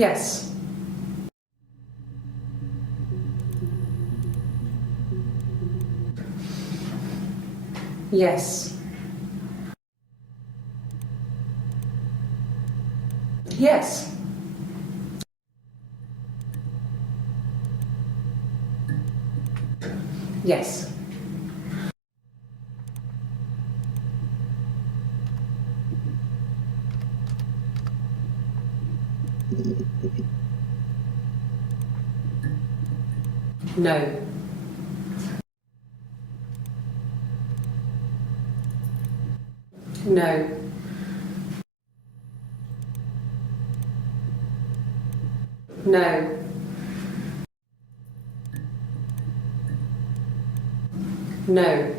Yes. Yes. Yes. Yes. No. No. No. No.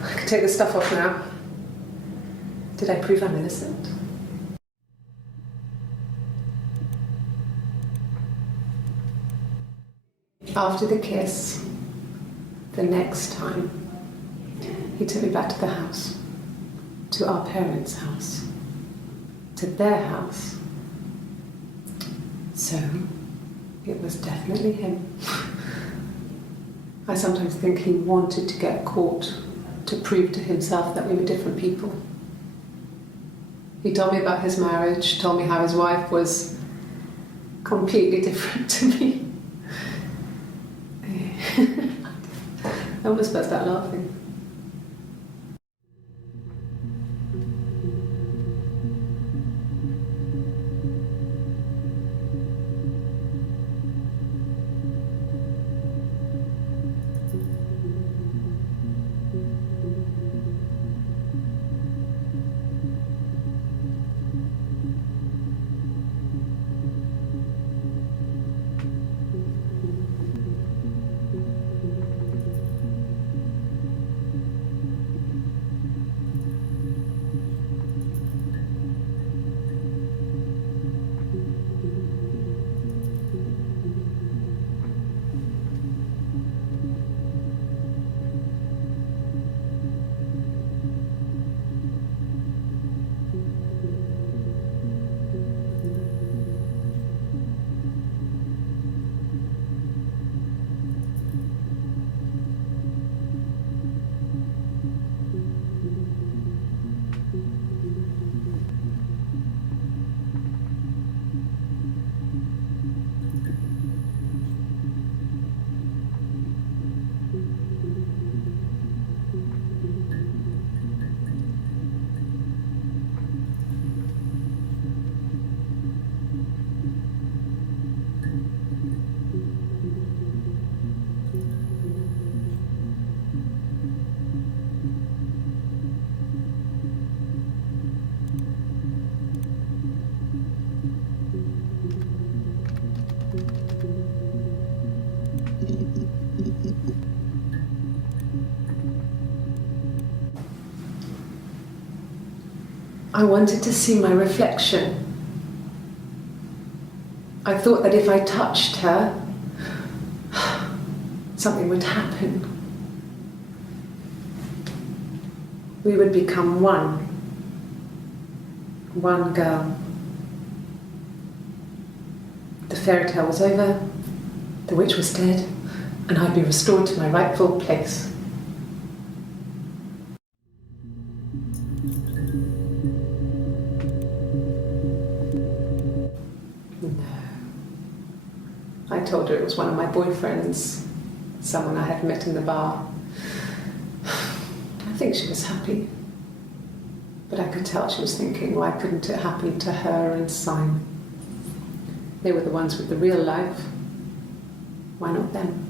I can take the stuff off now. Did I prove I'm innocent? After the kiss, the next time, he took me back to the house, to our parents' house, to their house. So, it was definitely him. I sometimes think he wanted to get caught to prove to himself that we were different people. He told me about his marriage, told me how his wife was completely different to me. I almost burst out laughing. I wanted to see my reflection. I thought that if I touched her, something would happen. We would become one. One girl. The fairy tale was over, the witch was dead, and I'd be restored to my rightful place. I told her it was one of my boyfriends, someone I had met in the bar. I think she was happy, but I could tell she was thinking, why couldn't it happen to her and Simon? They were the ones with the real life. Why not them?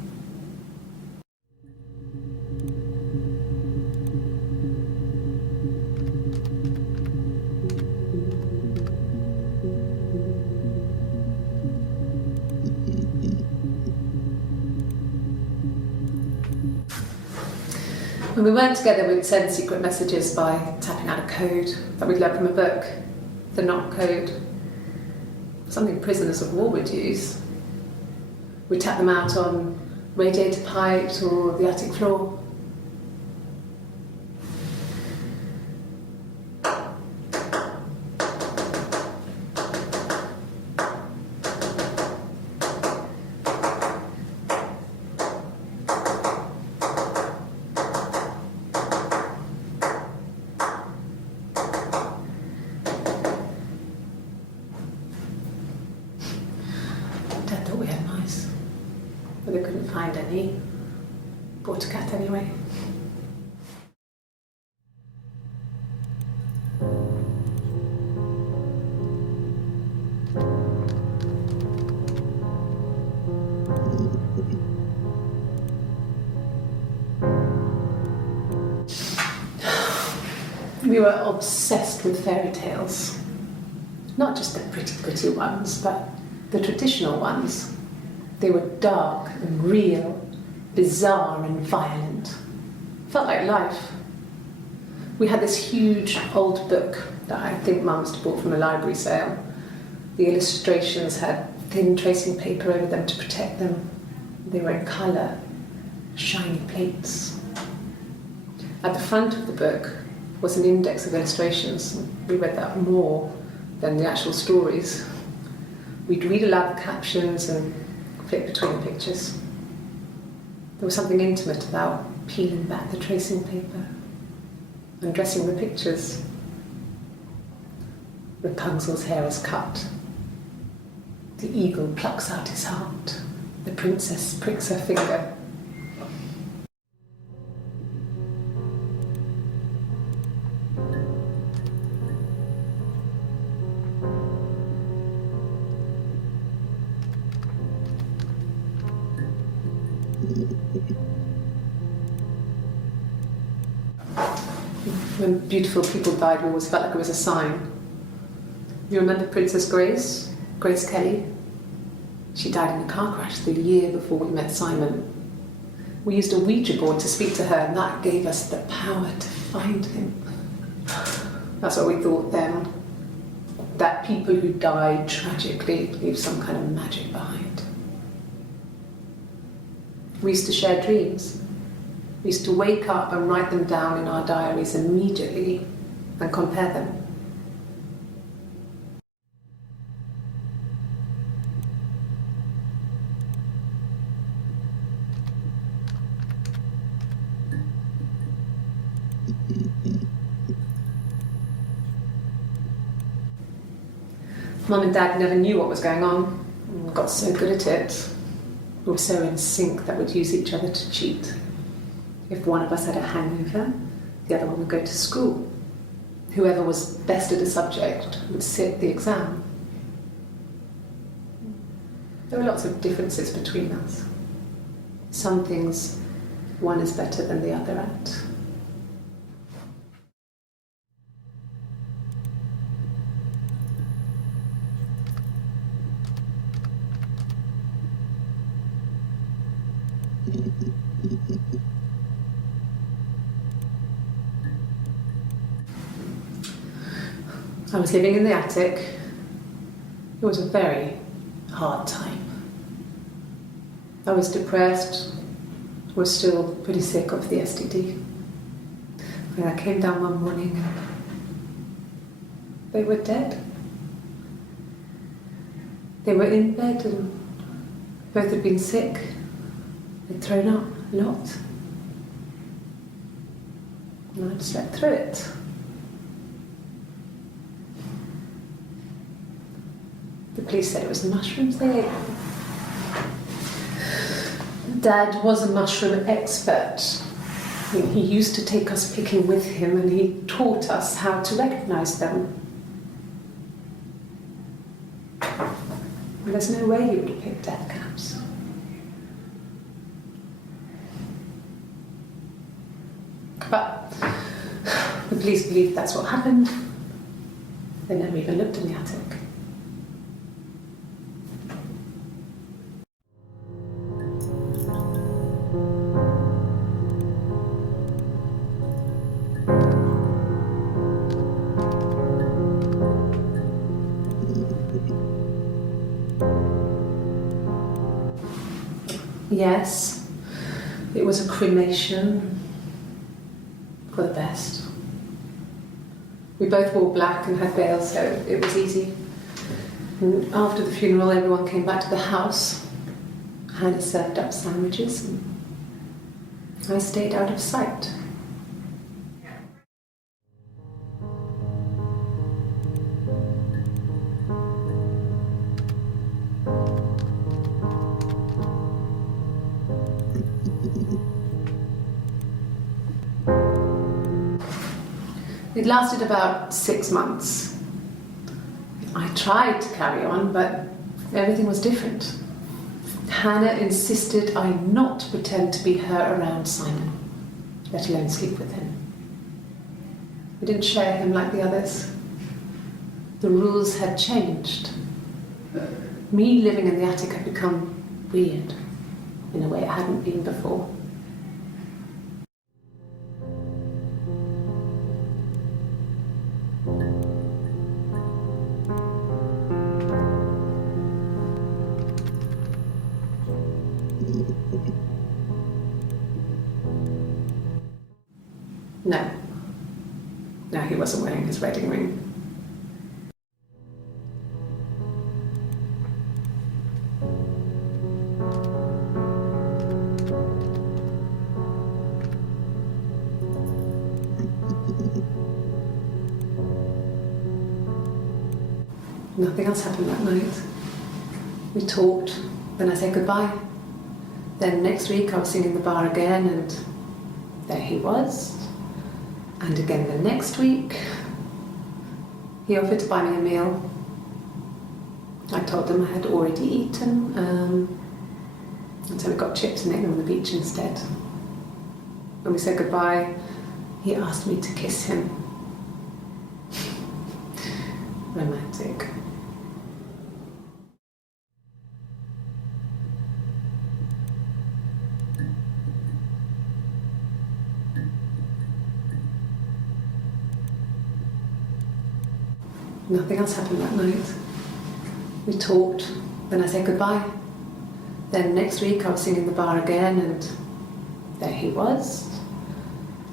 When we weren't together, we'd send secret messages by tapping out a code that we'd learned from a book, the knock code, something prisoners of war would use. We tap them out on radiator pipes or the attic floor. Dad thought we had mice, but they couldn't find any. Bought a cat anyway. We were obsessed with fairy tales. Not just the pretty ones, but the traditional ones. They were dark and real, bizarre and violent. Felt like life. We had this huge old book that I think Mum must have bought from a library sale. The illustrations had thin tracing paper over them to protect them. They were in colour, shiny plates. At the front of the book was an index of illustrations. We read that more than the actual stories. We'd read aloud the captions and flip between the pictures. There was something intimate about peeling back the tracing paper, undressing the pictures. Rapunzel's hair is cut. The eagle plucks out his heart. The princess pricks her finger. When beautiful people died, we always felt like it was a sign. You remember Princess Grace? Grace Kelly? She died in a car crash the year before we met Simon. We used a Ouija board to speak to her, and that gave us the power to find him. That's what we thought then. That people who died tragically leave some kind of magic behind. We used to share dreams. We used to wake up and write them down in our diaries immediately and compare them. Mum and Dad never knew what was going on. We got so good at it. We were so in sync that we'd use each other to cheat. If one of us had a hangover, the other one would go to school. Whoever was best at a subject would sit the exam. There were lots of differences between us. Some things one is better than the other at. I was living in the attic. It was a very hard time. I was depressed, was still pretty sick of the STD. And I came down one morning and they were dead. They were in bed and both had been sick. They'd thrown up a lot. And I'd slept through it. The police said it was mushrooms they ate. Dad was a mushroom expert. He used to take us picking with him and he taught us how to recognise them. And there's no way he would have picked death caps. But the police believed that's what happened. They never even looked in the attic. Yes, it was a cremation for the best. We both wore black and had veils, so it was easy. And after the funeral, everyone came back to the house. Hannah served up sandwiches, and I stayed out of sight. It lasted about 6 months. I tried to carry on, but everything was different. Hannah insisted I not pretend to be her around Simon, let alone sleep with him. We didn't share him like the others. The rules had changed. Me living in the attic had become weird in a way it hadn't been before. No, he wasn't wearing his wedding ring. Nothing else happened that night. We talked, then I said goodbye. Then next week I was singing in the bar again, and there he was. And again the next week, he offered to buy me a meal. I told him I had already eaten, and so we got chips and ate them on the beach instead. When we said goodbye, he asked me to kiss him. Romantic. Nothing else happened that night. We talked, then I said goodbye. Then next week I was singing in the bar again, and there he was.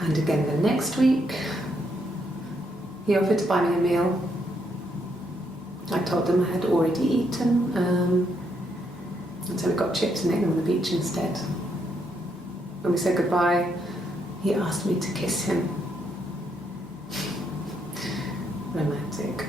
And again the next week, he offered to buy me a meal. I told him I had already eaten, and so we got chips and ate them on the beach instead. When we said goodbye, he asked me to kiss him. Romantic.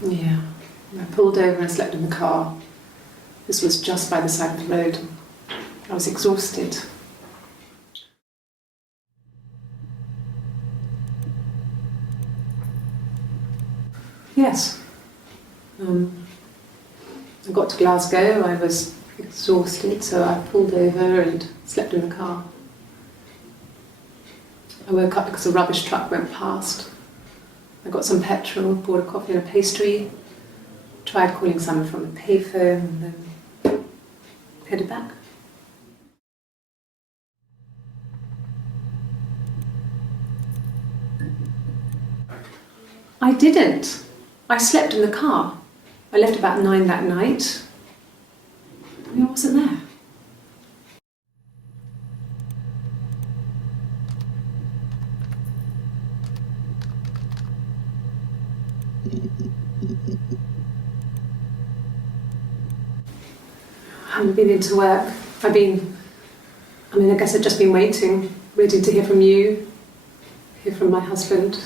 Yeah, I pulled over and slept in the car. This was just by the side of the road. I was exhausted. Yes. I got to Glasgow, I was exhausted, so I pulled over and slept in the car. I woke up because a rubbish truck went past. I got some petrol, bought a coffee and a pastry, tried calling someone from a payphone, and then headed back. I didn't. I slept in the car. I left about 9 that night. I wasn't there. I haven't been into work. I guess I've just been waiting, ready to hear from you, hear from my husband.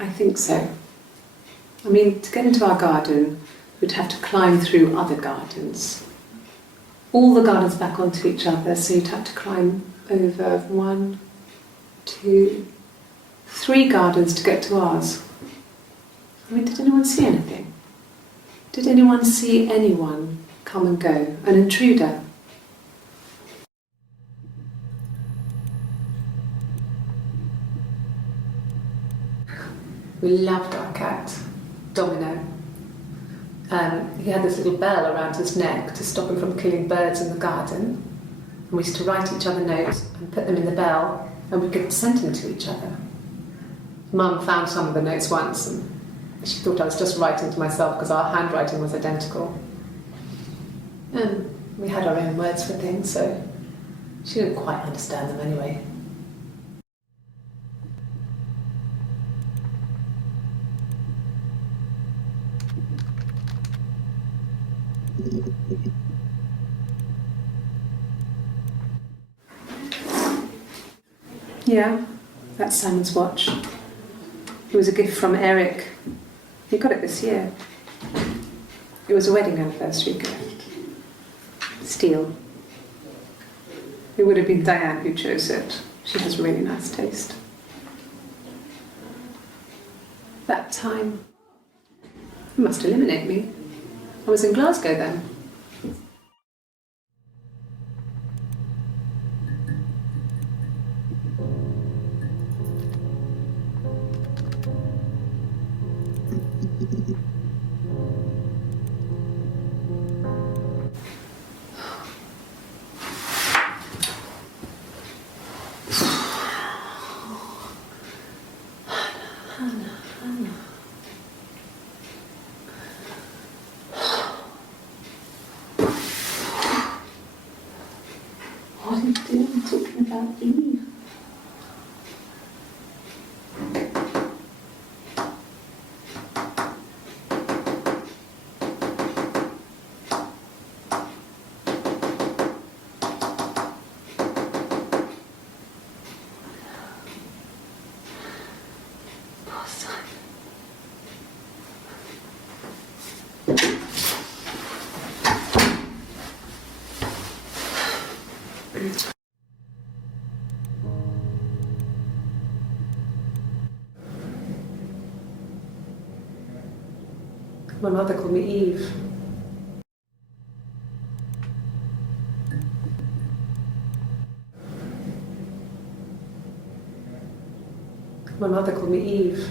I think so. To get into our garden, we'd have to climb through other gardens. All the gardens back onto each other, so you'd have to climb over 1, 2, 3 gardens to get to ours. I mean, did anyone see anything? Did anyone see anyone come and go? An intruder? We loved our cat, Domino. He had this little bell around his neck to stop him from killing birds in the garden. And we used to write each other notes and put them in the bell, and we could send them to each other. Mum found some of the notes once, and she thought I was just writing to myself because our handwriting was identical. And we had our own words for things, so she didn't quite understand them anyway. Yeah, that's Simon's watch. It was a gift from Eric. He got it this year. It was a wedding anniversary gift. Steel. It would have been Diane who chose it. She has really nice taste. That time, you must eliminate me. I was in Glasgow then. What are you doing talking about Eve? Poor Simon. My mother called me Eve. My mother called me Eve.